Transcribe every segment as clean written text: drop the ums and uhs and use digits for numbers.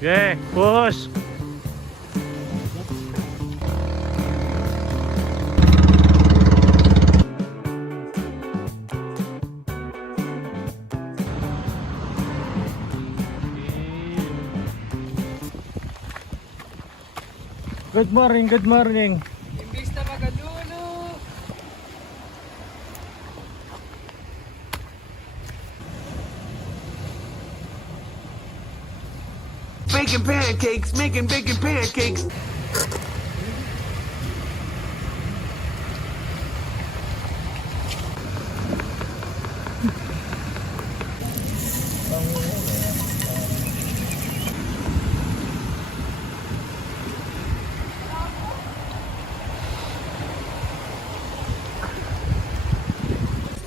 Okay, push. Good morning, good morning. Imbis na magadulo. Baking pancakes, making bacon pancakes.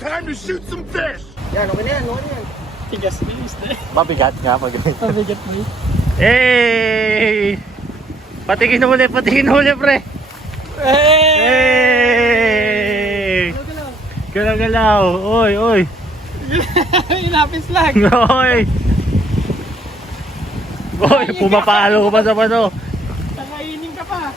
Time to shoot some fish. Yan, okay na yan, okay na yan. Tigas na yun, Mabigat nga pag Pabigat mo yun. Hey! Patingin huli, pre. Hey! Galaw-galaw. Oy, oy. Inapis lang. Oy. Oy, pumapalo ko pa sa pano. Nakainin ka pa.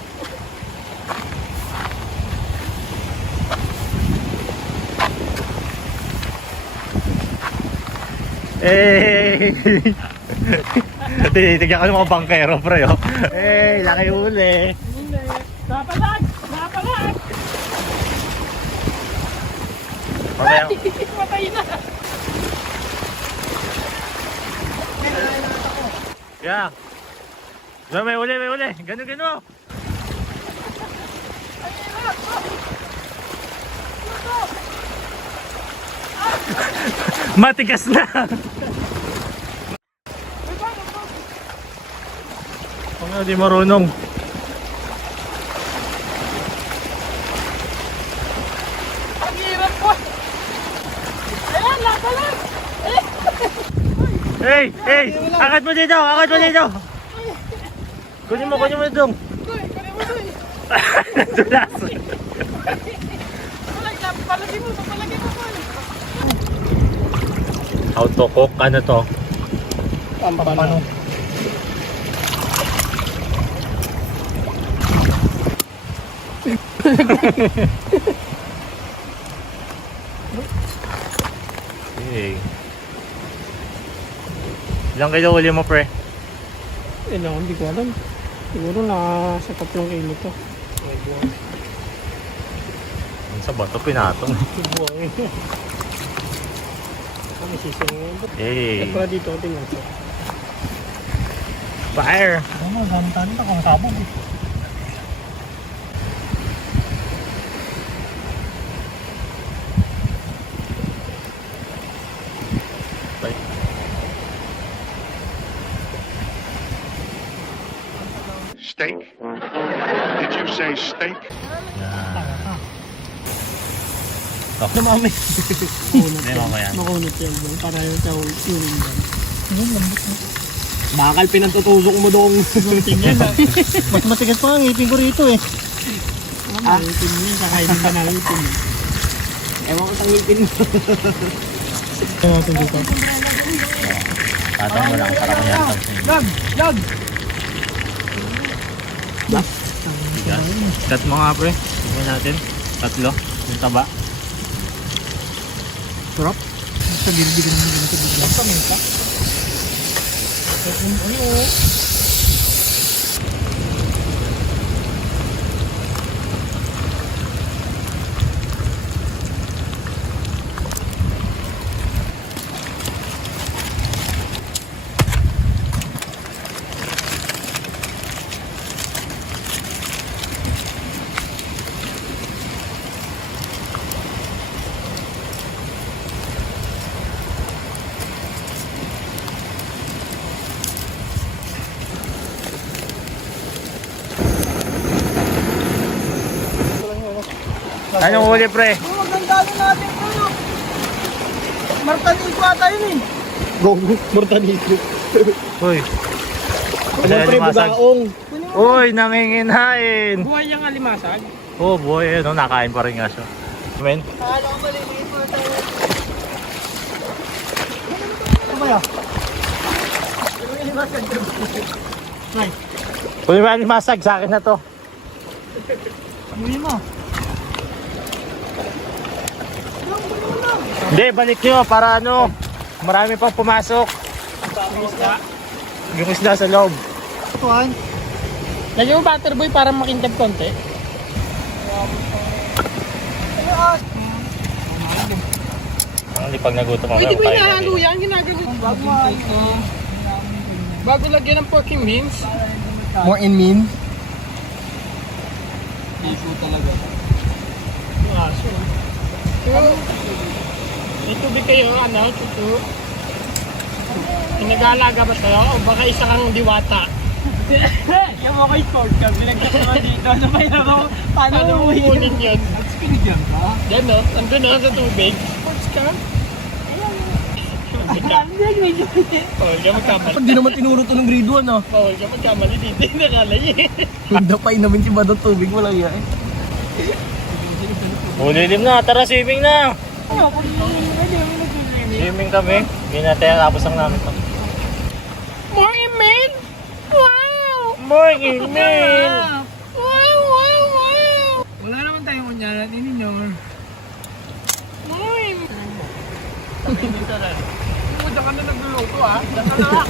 Hey! Tignan ko ng mga bangkero, pre. Oh. Hey, laki huli. Hindi. Napalag! Napalag! Mamaya. Matay na. Yeah. May huli, may huli. Ganun. Matigas na. Ano, di marunong. Ang hirap po. Ayan, napalag. Hey, hey, akad mo dito. Kunin mo dong. Kunin mo doon. Dulas. Palagi mo. How to cook, ano to? Pampano. Hey. Ilang kilo huli mo, pre? Hindi ko alam. Siguro nasa 3 kilo to. Sa bato pinatong. Buwang. Kami sisingin. Hey. Pala dito, tingnan ko. Fire. Ano, gantan na kung sabog eh. Steak? Did you say steak? Oh, mami. Makunot Hindi, mamaya. Makunot yan. Para yung uling yan. Yung lambot mo. Bakal pinantutusok mo doon. Tingnan lang. Mas matigas pa ang ngipin ko rito eh. Ngipin mo yun. Kakainin ka na ngipin. Ewan ko sa ngipin mo. Ewan natin dito. Tatang mo lang para kaya Log! Cut mo nga, pre. Tignan natin. 3. Yung taba. Sarap. Sa bilbigan mo nila sa bilbigan. Paminta. Ano? Anong huli, pre? Oh, gandaan natin po yun. Martanito ata yun eh. Gogo, Martanito. Uy. Ano pre, bugaong. Uy, nanginginain. Buhay yung alimasag. Oh boy, ano, nakain pa rin nga siya. Men. Kala ko maliliit mo tayo. Ano ba yan? Kung may masag, sa akin na to. Amuyin mo. Hindi, balik nyo para ano, marami pang pumasok. Yung isda sa loob. Tuwan. Lagyan mo butterboy para makintab konti. Hindi pag nagutom ako. Pwede ba inahalo yan? Ginagawa. Bago lagyan ng pork and beans. More and mean? Piso talaga. Aso. May tubig kayo, ano, chuchu? Nag-aalaga ba tayo? O baka isa kang diwata? Yung mo kay sport ka, pinagkakawa dito. Ano ba yun ako? Paano umuunin yun? Pinigyan ka? Yan no, andun na sa tubig. Sports ka? Bawal ka magkamali. Pag di naman tinuro to ng grade 1 ah. Bawal ka magkamali dito. Nakalay eh. Hindi pa inamin si Badong tubig mo lang yan. Ulilim na, tara swimming na. Swimming kami. Hindi natin tapos ang namin to. More email? Wow! More email! Wow, wow, wow! Wala naman tayong kunyara. Hindi ninyo. More email. Pumunta ka na nagluluto ah. Diyan ka na.